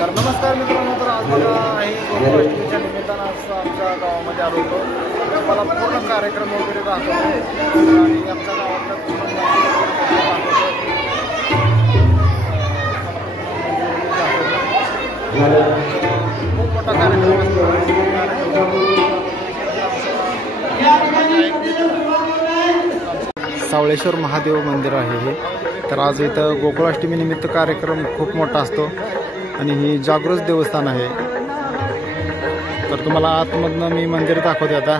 तर नमस्कार मित्रांनो, तर आज बघा आहे गोकुळाष्टमीच्या निमित्तानं असं आमच्या गावामध्ये आलो होतो. मला पूर्ण कार्यक्रम वगैरे दाखवतो आणि आमच्या गावातल्या खूप मोठा कार्यक्रम असतो. सावळेश्वर महादेव मंदिर आहे हे. तर आज इथं गोकुळाष्टमी निमित्त कार्यक्रम खूप मोठा असतो आणि ही जागृत देवस्थान आहे. तर तुम्हाला आतमधनं मी मंदिर दाखवते आता.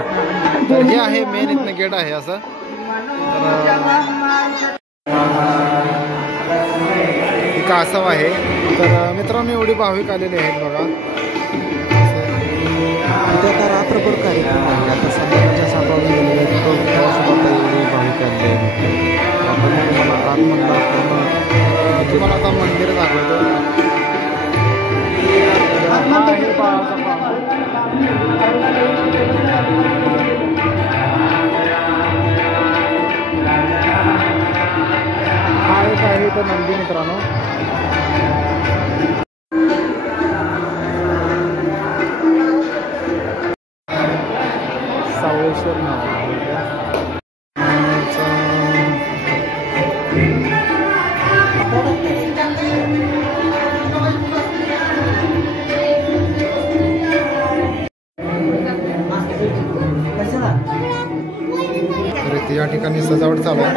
तर हे आहे मेन इथनं गेट आहे असं. तर कासव आहे. तर मित्रांनो एवढी भाविक आलेले आहेत बघा. इथे आता रात्रभर कार्यक्रम आहे. आता संध्याकाळच्या 7 वाजून गेलेले आहेत. एवढी भाविक आलेली आहेत. तुम्हाला आतमधला पूर्ण तुम्हाला आता मंदिर दाखवतो. हा एक आहे तर नंदी मित्रांनो. सावळेश्वर नाव या ठिकाणी सजावट चालू आहे.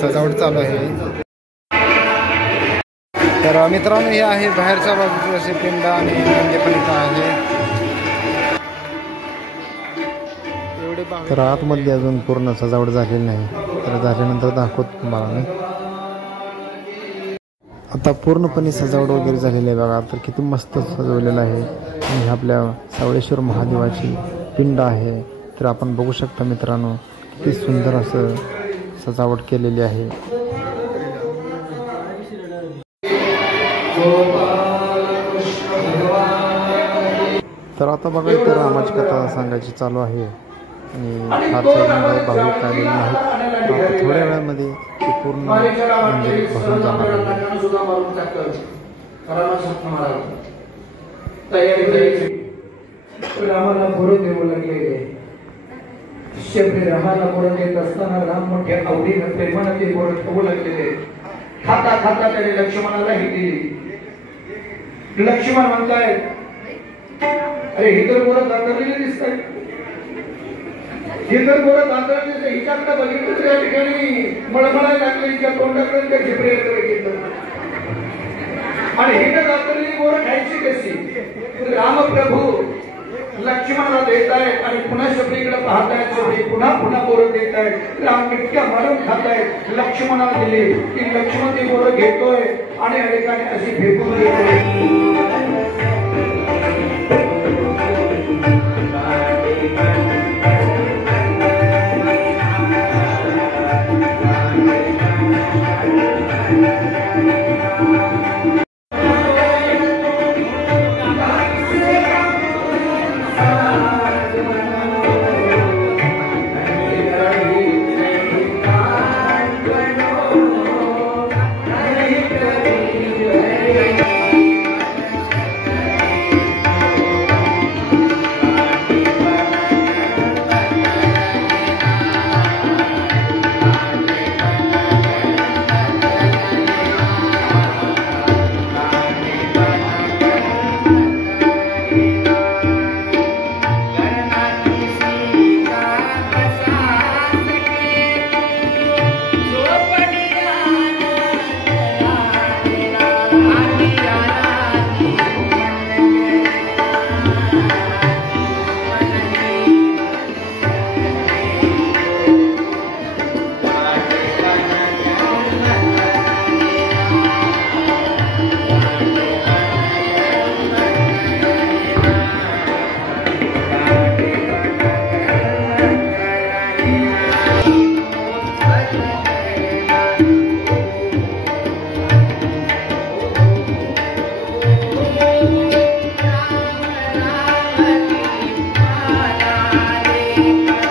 सजावट चालू आहे. तर मित्रांनो हे आहे बाहेरच्या बाजूचे असे पिंड आणि मंदिर पण इथं आहे. तर आतमध्ये अजून पूर्ण सजावट झालेली नाही. तर झाल्यानंतर दाखवतो तुम्हाला मी. आता पूर्णपणे सजावट वगैरे झालेली आहे बघा. तर किती मस्त सजवलेलं आहे. आणि आपल्या सावळेश्वर महादेवाची पिंड आहे. तर आपण बघू शकता मित्रांनो किती सुंदर असं सजावट केलेली आहे. तर आता बघा इतर रामाची कथा सांगायची चालू आहे आणि फारसे भाविक आलेले नाहीत. थोड्या वेळामध्ये पूर्ण मंदिर भरून जाणार आहे. रामाला बोलून देऊ लागलेले. शेवटी रामाला बोलून देत असताना राम मोठ्या आवडीनं प्रेमानं ते बोलत होऊ लागलेले. खाता खाता त्याने लक्ष्मणाला ही दिली. लक्ष्मण म्हणताय अरे ही तर बोलत दाखवलेली दिसतात. ही तर बोलत दाखवलेली हिच्याकडे बघितलं तर या ठिकाणी मळमळायला लागले. हिच्या तोंडाकडे त्या झिपरीकडे घेतलं आणि ही तर दाखवलेली बोरं खायची कशी. रामप्रभू लक्ष्मणाला देत आहेत आणि पुन्हा शबरीकडे पाहतायत. शबरी पुन्हा पुन्हा बोरं देत आहेत. राम मिटक्या मारून खातायत. लक्ष्मणाला दिली की लक्ष्मण ती बोरं घेतोय आणि अनेकाने अशी फेकून देतोय. Thank you.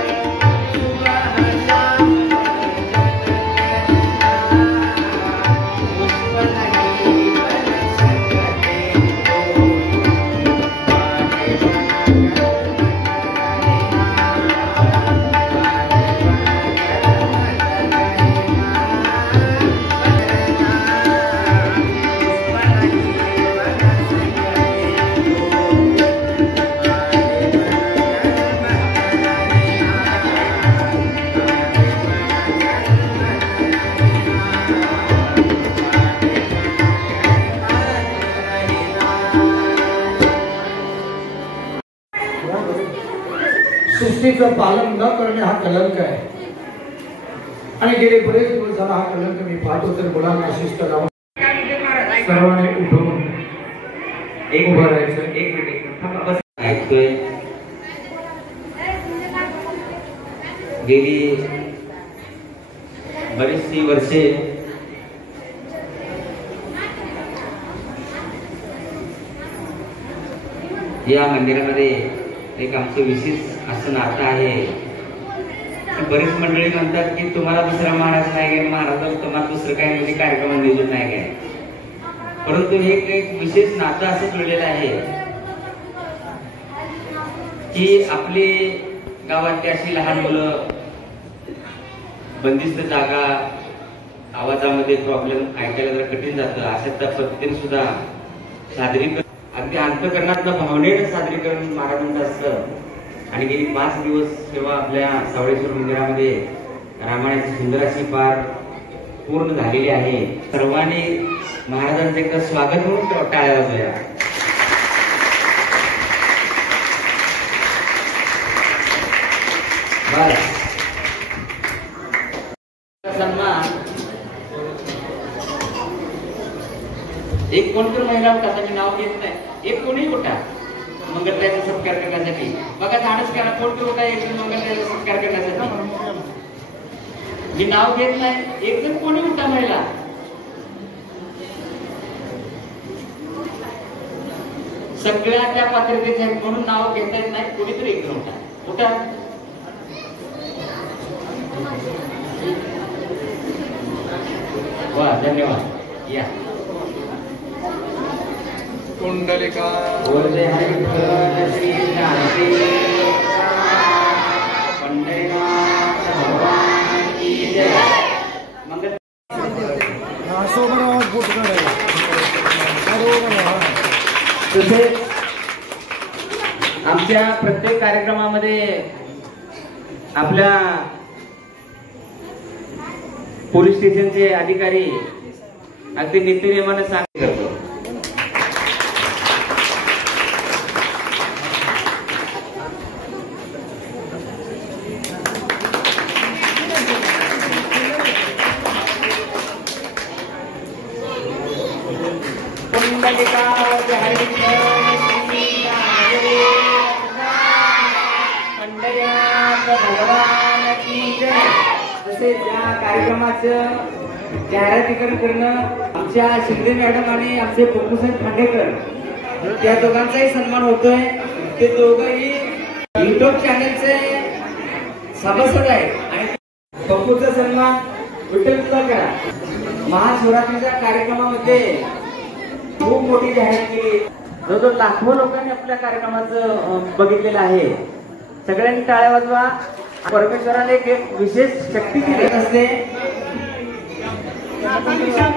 सृष्टीचं पालन न करणे हा कलंक आहे आणि गेले बरेच दिवस झाला हा कलंक मी पाहतो तर मुलांना शिस्त लावून सर्वांनी उठून एक उभं मिनिट राहायचं. एक मिनिट बस ऐकतोय. गेली बरीचशी वर्षे या मंदिरामध्ये एक आमचं विशेष असं नातं आहे. बरीच मंडळी म्हणतात की तुम्हाला दुसरा महाराज नाही काय, महाराज तुम्हाला दुसरं काही म्हणजे कार्यक्रम नियोजन नाही काय, परंतु हे एक विशेष नातं असं जुळलेलं आहे की आपली गावातली अशी लहान मुलं बंदिस्त जागा, आवाजामध्ये प्रॉब्लेम ऐकायला जर कठीण जातं, अशा पद्धतीने सुद्धा सादरीकरण अगदी अंतकरणातलं भावनेनं सादरीकरण महाराजांचं असतं. आणि गेली 5 दिवस सेवा आपल्या सावळेश्वर मंदिरामध्ये रामायणाची सुंदर अशी पार पूर्ण झालेली आहे. सर्वांनी महाराजांचं एकदा स्वागत म्हणून टाळ्या वाजवूया. सन्मान एक कोणतर महिला होता, त्याचे नाव घेत नाही, एक कोणी होता मंगलताईचा सत्कार करण्यासाठी. बघा धाडस करा, कोणतं होता एक जण मंगलताईचा सत्कार करण्यासाठी. मी नाव घेत नाही, एक जण कोणी होता महिला. सगळ्या त्या पात्रतेच्या आहेत म्हणून नाव घेता येत नाही, कोणीतरी एक जण होता. कुठं वा, धन्यवाद. या कुंडलिका बोलते हरिभक्त श्री ज्ञानदेव पंढरीनाथ भगवान की जय. मंगल तसेच आमच्या प्रत्येक कार्यक्रमामध्ये आपल्या पोलीस स्टेशनचे अधिकारी अगदी नीतिनियमाने सांगत करतो. भगवान की जय. तसेच या कार्यक्रमाचं जाहिरातीकरण करणं आमच्या शिंदे मॅडम आणि आमचे पप्पूसाहेब खांडेकर त्या दोघांचाही सन्मान होतोय. ते दोघंही युट्यूब चॅनलचे सभासद आहेत आणि पप्पूचा सन्मान विठ्ठल तुला करा. महाशिवरात्रीच्या कार्यक्रमामध्ये खूप मोठी जाहिरात केली. जवळजवळ लाखो लोकांनी आपल्या कार्यक्रमाचं बघितलेलं आहे. सगळ्यांनी टाळ्या वाजवा. परमेश्वराने एक विशेष शक्ती दिली असते.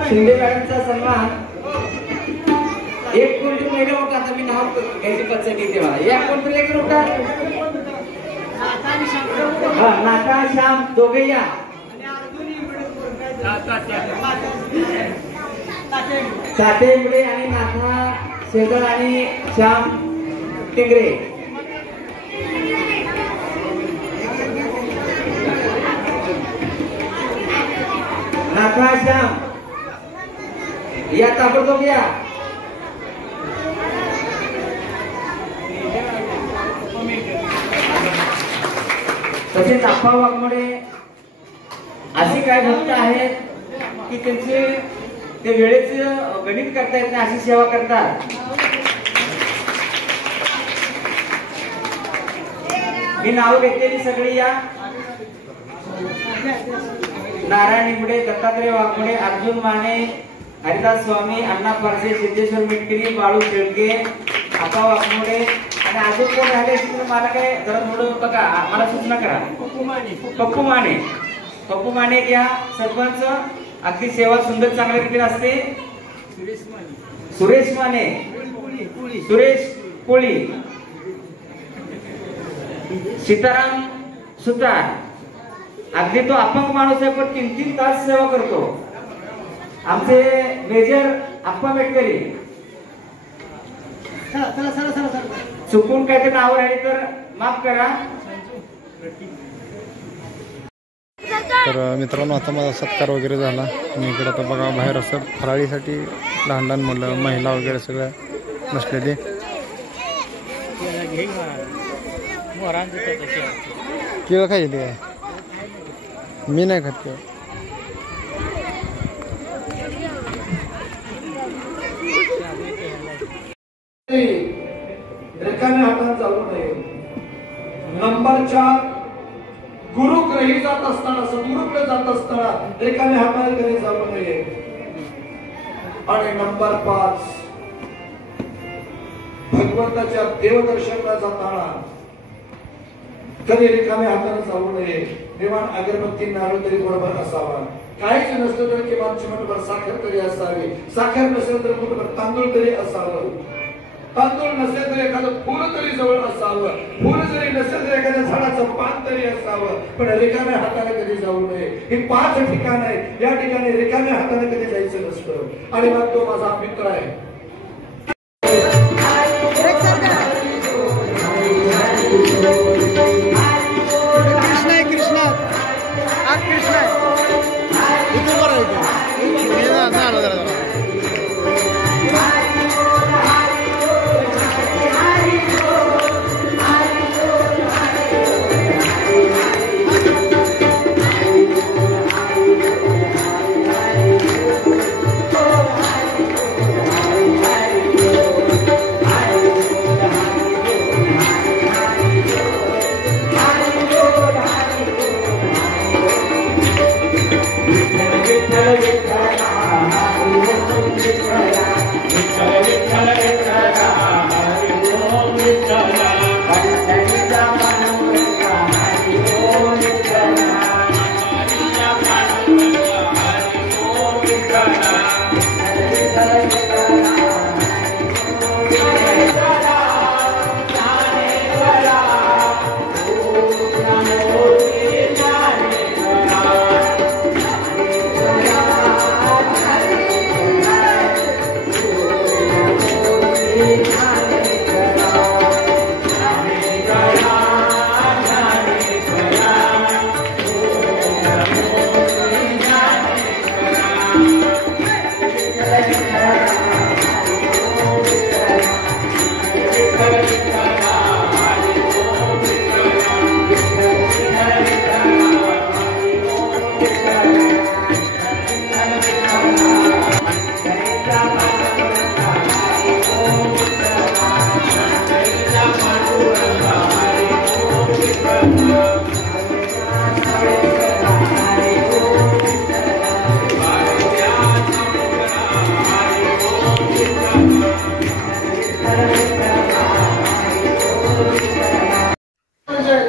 शिंदे मॅडमचा सन्मान एक कोणती महिला होता, आता मी नाव घ्यायची पद्धती तेव्हा एक कोणतरी एक होता, नाका श्याम दोघे या. साठे मुळे आणि नाथा शेजळ आणि श्याम टिंगरे. नाथा श्याम या ताबडतोब या. तसेच आप्पा वाघमोडे असे काय भक्त आहेत की त्यांचे ते वेळेचं गणित करता येत नाही, अशी सेवा करतात. मी नाव घेतलेली सगळी या. नारायण निमडे, दत्तात्रय वाघमोडे, अर्जुन माने, हरिदास स्वामी, अण्णा पारसे, सिद्धेश्वर मिटकरी, बाळू शेळके, आप्पा वाघमोडे आणि अजून कोण राहिले मला काय जरा थोडं बघा, मला सूचना करा. पप्पू माने या सरपंच. अगदी सेवा सुंदर चांगल्या रीतीने असते. सुरेश माने, सुरेश कोळी, सीताराम सुतार. अगदी तो अपंग माणूस आहे पण 3-3 तास सेवा करतो. आमचे मेजर आप्पा मेटकरी. चुकून काहीतरी नाव राहिले तर माफ करा. तर मित्रांनो आता माझा सत्कार वगैरे झाला आणि इकडे आता बघा बाहेर असं फराळीसाठी लहान लहान मुलं महिला वगैरे सगळ्या बसलेली. केळं खायली काय? मी नाही खात केळं. रिकाम्या हाताने चालू नये. नंबर 4 गुरुग्रही जात असताना सद्गुरूकडे जात असताना रिकाम्या हाताने कधी चालू नये. आणि नंबर 5 भगवंताच्या देवदर्शनाला जाताना कधी रिकाम्या हाताने चालू नये. निवाण अगरबत्ती नारळ तरी बरोबर असावा. काहीच नसलं तर किमान चिमटभर साखर तरी असावी. साखर नसेल तर मुठभर तांदूळ तरी असावं. तांदूळ नसेल तर एखादं फूल तरी जवळ असावं. फूल जरी नसेल तर एखाद्या झाडाचं पान तरी असावं. पण रिकाम्या हाताने कधी जाऊ नये. ही 5 ठिकाण आहेत. या ठिकाणी रिकाम्या हाताने कधी जायचं नसतं. आणि मग तो माझा मित्र आहे.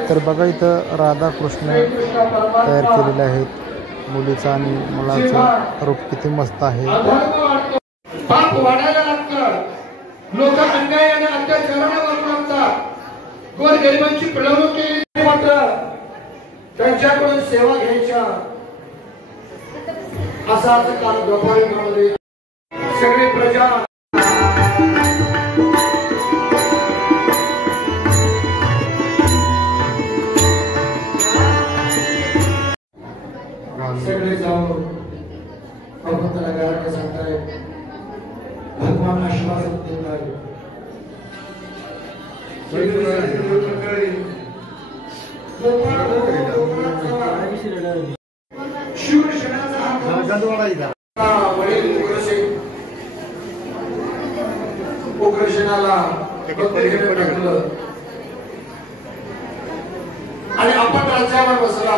तर बघा इथं राधा कृष्ण तयार केलेले आहेत. मुलीचा आणि मुलाचं रूप किती मस्त आहे. पाप वाढायला लागतं. लोक अन्यायाने अत्याचाराने वागू लागतात. गोरगरिबांची पिळवणूक केली मात्र त्यांच्याकडून सेवा घ्यायच्या असाच काल गोपाळीमध्ये सगळी प्रजा सगळे जाऊन भगवंताला गायला सांगताय. भगवान आश्वासन देत आहे. उग्रसेनाला आणि आपण राज्यावर बसला.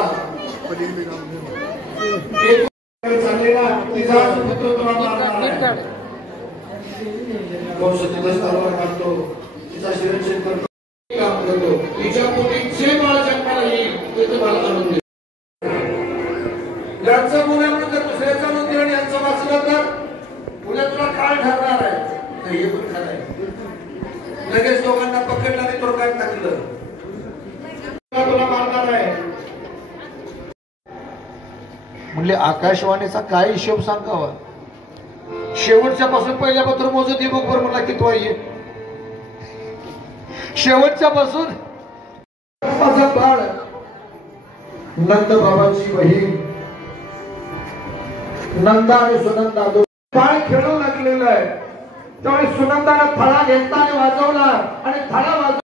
तिचा शिरच्छेद करतो. काम करतो. तिच्या पोटी जे बाळ जन्माला येईल ते तुम्हाला आणून देईल. यांचं मुलं म्हणून जर दुसऱ्याचा नोंदी आणि यांचं वाचलं तर उद्या तुला काळ ठरणार आहे. तर हे पण खरं आहे. लगेच दोघांना पकडलं आणि तोरकात टाकलं तुला मारणार आहे. म्हणले आकाशवाणीचा काय हिशोब सांगावा. शेवटच्या पासून पहिल्या पत्र मोजत ये बघ मला किती आहे. शेवटच्या पासून माझं बाळ नंद बाबांची बहीण नंदा आणि सुनंदा बाळ खेळू लागलेलं आहे. त्यावेळी सुनंदानं थळा घेतला आणि वाजवला आणि थळा वाजव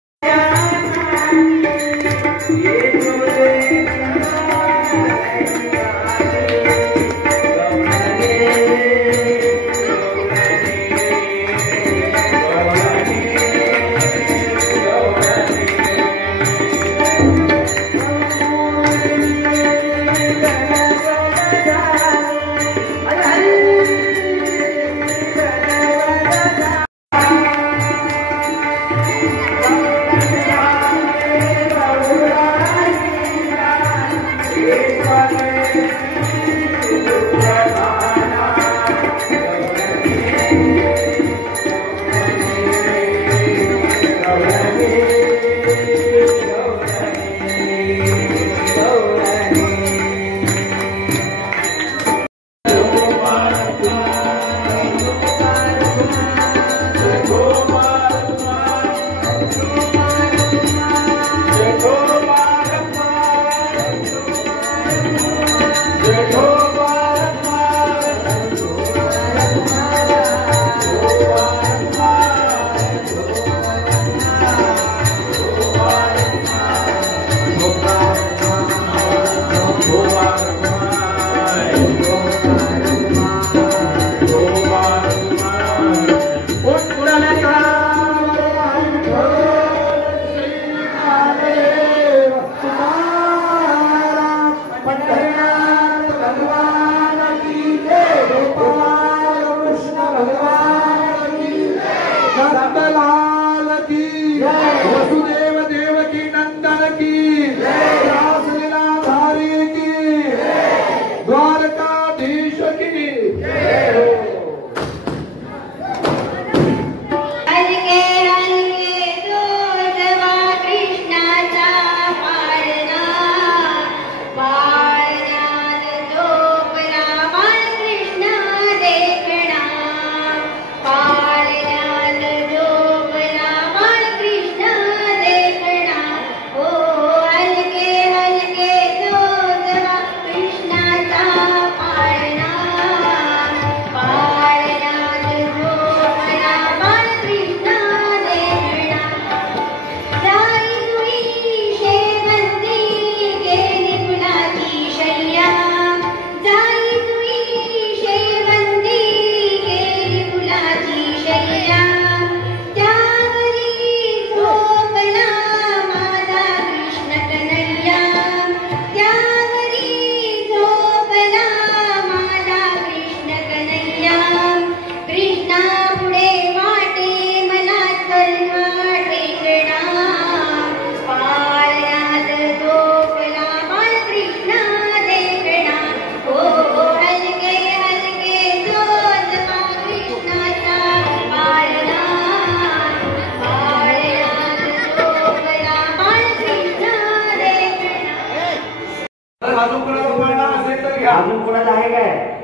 वसुदेव देवकी नंदन की रासलीला धारी की द्वारकाधीश की अजून कोणाला आहे काय?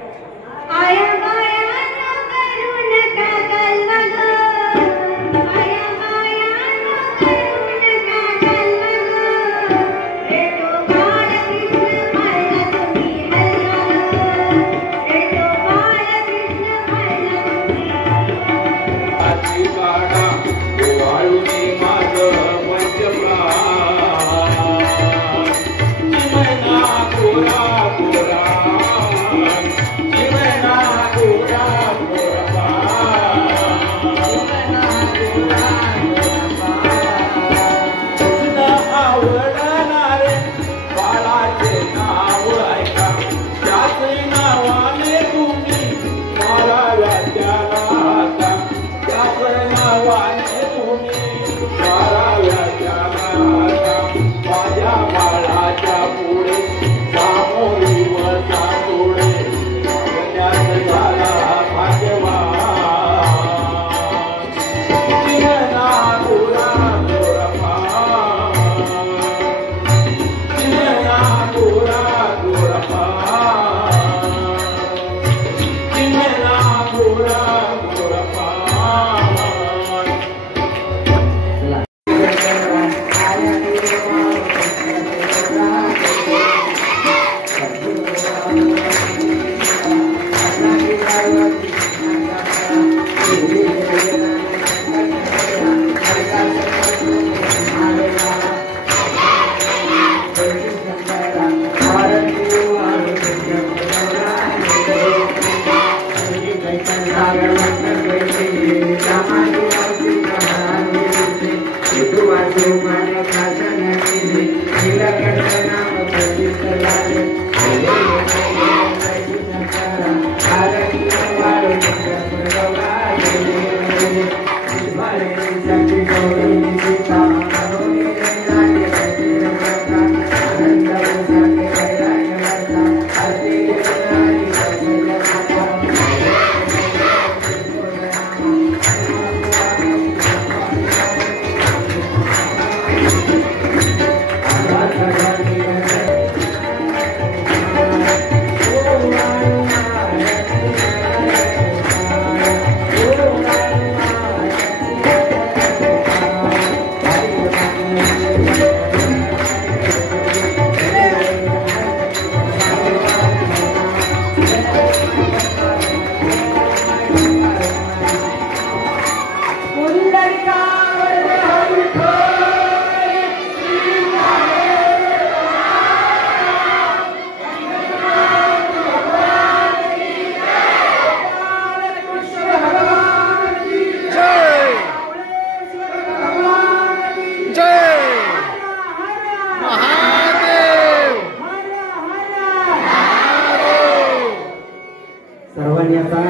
सर्वांनी आता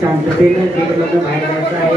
शांततेने बाहेर जायचं आहे.